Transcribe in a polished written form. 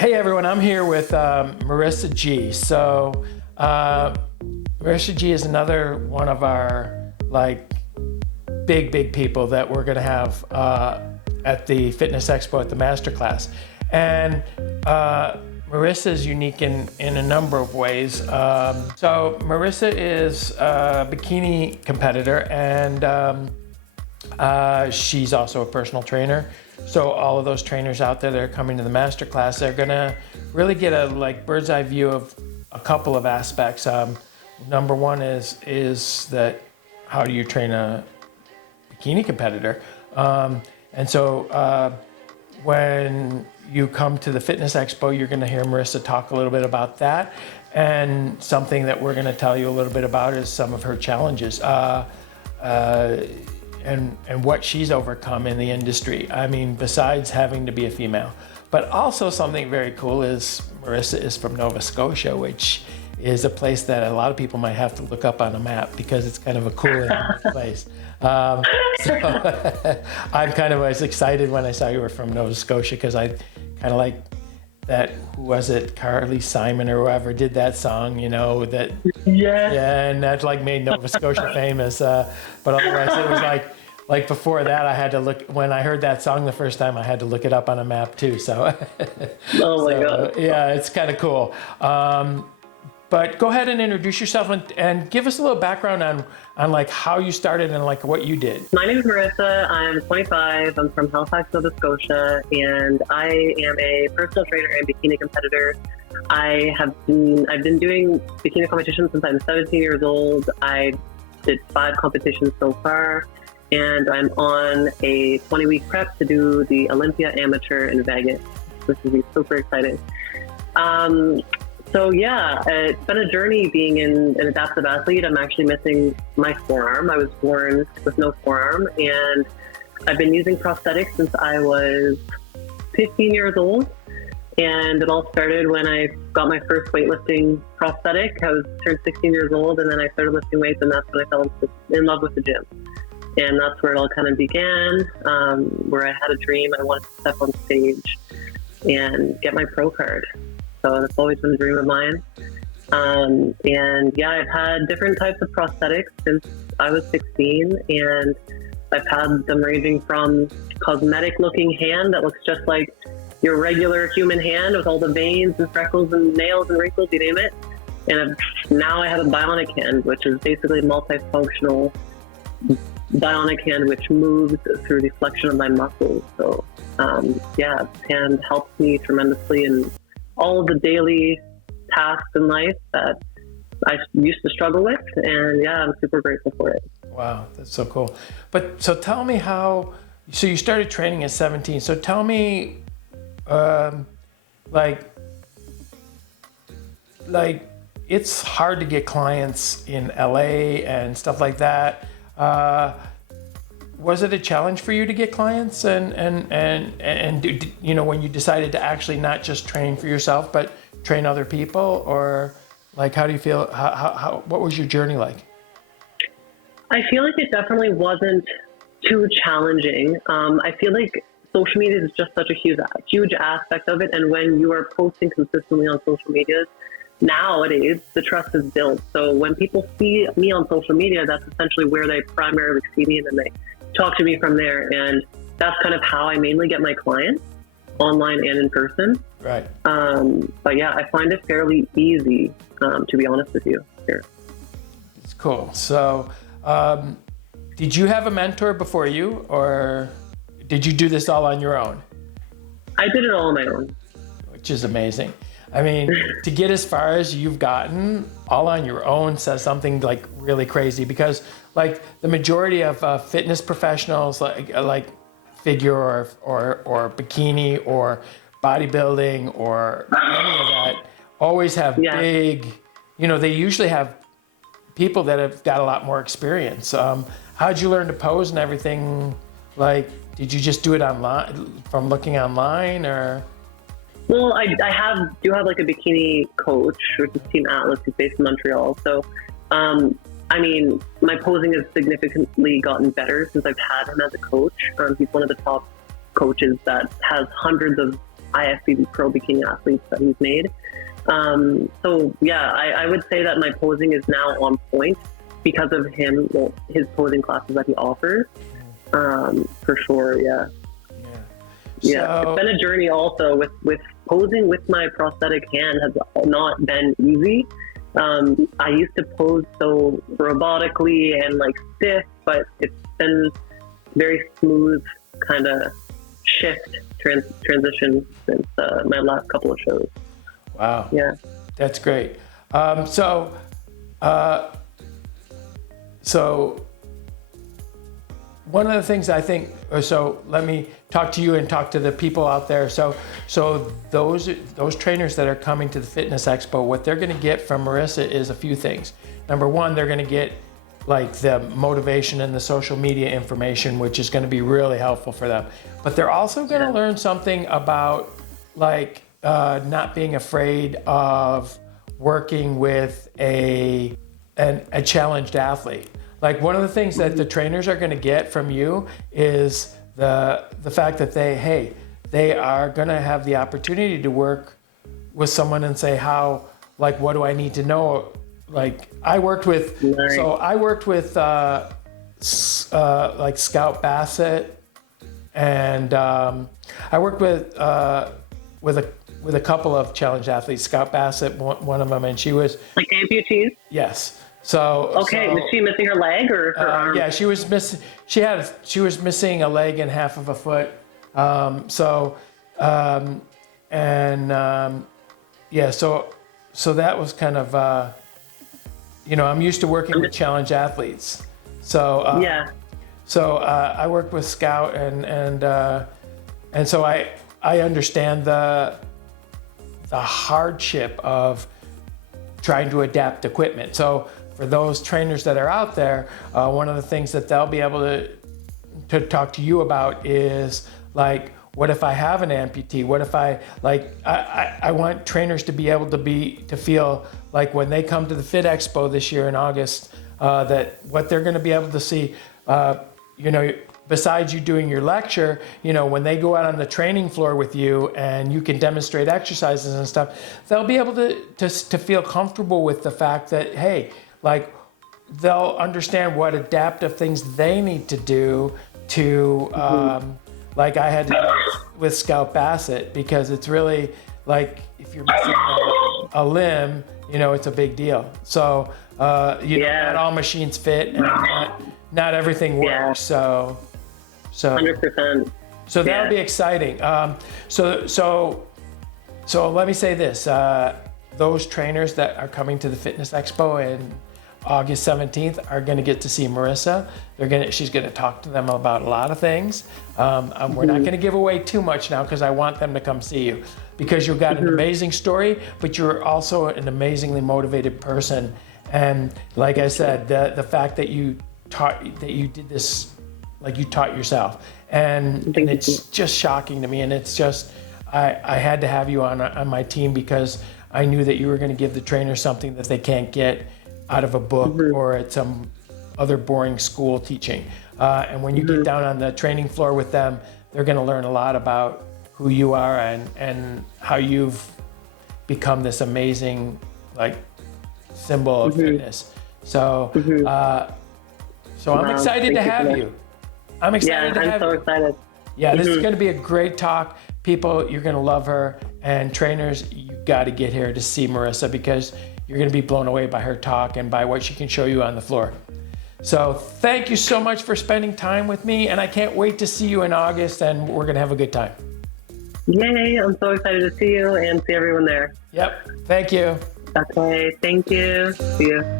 Hey everyone, I'm here with Marissa G. So Marissa G is another one of our big people that we're going to have at the Fitness Expo at the Masterclass. And Marissa is unique in a number of ways. So Marissa is a bikini competitor, and she's also a personal trainer. So all of those trainers out there that are coming to the Masterclass, they're gonna really get a bird's eye view of a couple of aspects. Number one is that how do you train a bikini competitor? And so when you come to the Fitness Expo, you're gonna hear Marissa talk a little bit about that. And something that we're gonna tell you a little bit about is some of her challenges. And what she's overcome in the industry. I mean, besides having to be a female. But also something very cool is Marissa is from Nova Scotia, which is a place that a lot of people might have to look up on a map because it's kind of a cool place. So I'm kind of was excited when I saw you were from Nova Scotia because I kind of like that, who was it, Carly Simon or whoever did that song, that, yeah, and that made Nova Scotia famous. But otherwise it was like before that, I had to look, when I heard that song the first time, I had to look it up on a map too. So, oh my God. Yeah, it's kind of cool. But go ahead and introduce yourself and give us a little background on how you started and what you did. My name is Marissa. I'm 25. I'm from Halifax, Nova Scotia, and I am a personal trainer and bikini competitor. I've been doing bikini competitions since I'm 17 years old. I did 5 competitions so far, and I'm on a 20-week prep to do the Olympia Amateur in Vegas, which will be super exciting. So yeah, it's been a journey being an adaptive athlete. I'm actually missing my forearm. I was born with no forearm, and I've been using prosthetics since I was 15 years old. And it all started when I got my first weightlifting prosthetic. I turned 16 years old, and then I started lifting weights, and that's when I fell in love with the gym. And that's where it all kind of began, where I had a dream. I wanted to step on stage and get my pro card. So that's always been a dream of mine. And yeah, I've had different types of prosthetics since I was 16, and I've had them ranging from cosmetic looking hand that looks just like your regular human hand with all the veins and freckles and nails and wrinkles, you name it. And now I have a bionic hand, which is basically a multifunctional bionic hand which moves through the flexion of my muscles. So yeah, this hand helps me tremendously in all of the daily tasks in life that I used to struggle with, and yeah, I'm super grateful for it. Wow, that's so cool. But so tell me so you started training at 17. So tell me, it's hard to get clients in LA and stuff like that. Was it a challenge for you to get clients and when you decided to actually not just train for yourself but train other people, or how do you feel? What was your journey like? I feel like it definitely wasn't too challenging. I feel like social media is just such a huge aspect of it, and when you are posting consistently on social media, nowadays the trust is built. So when people see me on social media, that's essentially where they primarily see me, and then they talk to me from there. And that's kind of how I mainly get my clients, online and in person. Right. But yeah, I find it fairly easy, to be honest with you here. It's cool. So did you have a mentor before you, or did you do this all on your own? I did it all on my own. Which is amazing. I mean, to get as far as you've gotten all on your own says something really crazy, because the majority of fitness professionals like figure or bikini or bodybuilding or any of that always have big, they usually have people that have got a lot more experience. How'd you learn to pose and everything? Did you just do it online from looking online, or? Well, I do have a bikini coach, which is Team Atlas, who's based in Montreal. So, my posing has significantly gotten better since I've had him as a coach. He's one of the top coaches that has hundreds of IFBB Pro bikini athletes that he's made. So yeah, I would say that my posing is now on point because of him, well, his posing classes that he offers. For sure, yeah. Yeah, it's been a journey also with posing with my prosthetic hand has not been easy. I used to pose so robotically and like stiff, but it's been very smooth kind of transition since my last couple of shows. Wow. Yeah. That's great. So one of the things I think, so let me talk to you and talk to the people out there. So those trainers that are coming to the Fitness Expo, what they're going to get from Marissa is a few things. Number one, they're going to get like the motivation and the social media information, which is going to be really helpful for them. But they're also going to learn something about like not being afraid of working with a challenged athlete. Like one of the things that the trainers are going to get from you is the fact that they are going to have the opportunity to work with someone and say what do I need to know? Like I worked with, like Scout Bassett, and I worked with a couple of challenged athletes. Scout Bassett, one of them, and she was like amputees. Yes. So was she missing her leg or her arm? Yeah, she was missing. She was missing a leg and half of a foot. So that was kind of I'm used to working with challenge athletes. So So I worked with Scout and so I understand the hardship of trying to adapt equipment. So for those trainers that are out there, one of the things that they'll be able to talk to you about is like, what if I have an amputee? What if I want trainers to be able to feel like when they come to the Fit Expo this year in August, that what they're going to be able to see, besides you doing your lecture, when they go out on the training floor with you and you can demonstrate exercises and stuff, they'll be able to feel comfortable with the fact that, hey, like they'll understand what adaptive things they need to do to, like I had to do with Scout Bassett, because it's really like if you're missing a limb, it's a big deal. So, not all machines fit and not everything works. So 100%. So that'll be exciting. So let me say this: those trainers that are coming to the Fitness Expo in August 17th are going to get to see Marissa. She's going to talk to them about a lot of things. We're not going to give away too much now because I want them to come see you, because you've got an amazing story, but you're also an amazingly motivated person. And like I said, the fact that you did this, like you taught yourself, and it's just shocking to me. And it's just, I had to have you on my team because I knew that you were going to give the trainers something that they can't get out of a book or at some other boring school teaching. And when you get down on the training floor with them, they're going to learn a lot about who you are and how you've become this amazing, like, symbol of fitness. So, I'm excited to have you. I'm excited to have you. I'm so excited. Yeah, this is going to be a great talk. People, you're going to love her. And trainers, you got to get here to see Marissa, because you're going to be blown away by her talk and by what she can show you on the floor. So thank you so much for spending time with me, and I can't wait to see you in August, and we're going to have a good time. Yay, I'm so excited to see you and see everyone there. Yep, thank you. Okay, thank you. See you.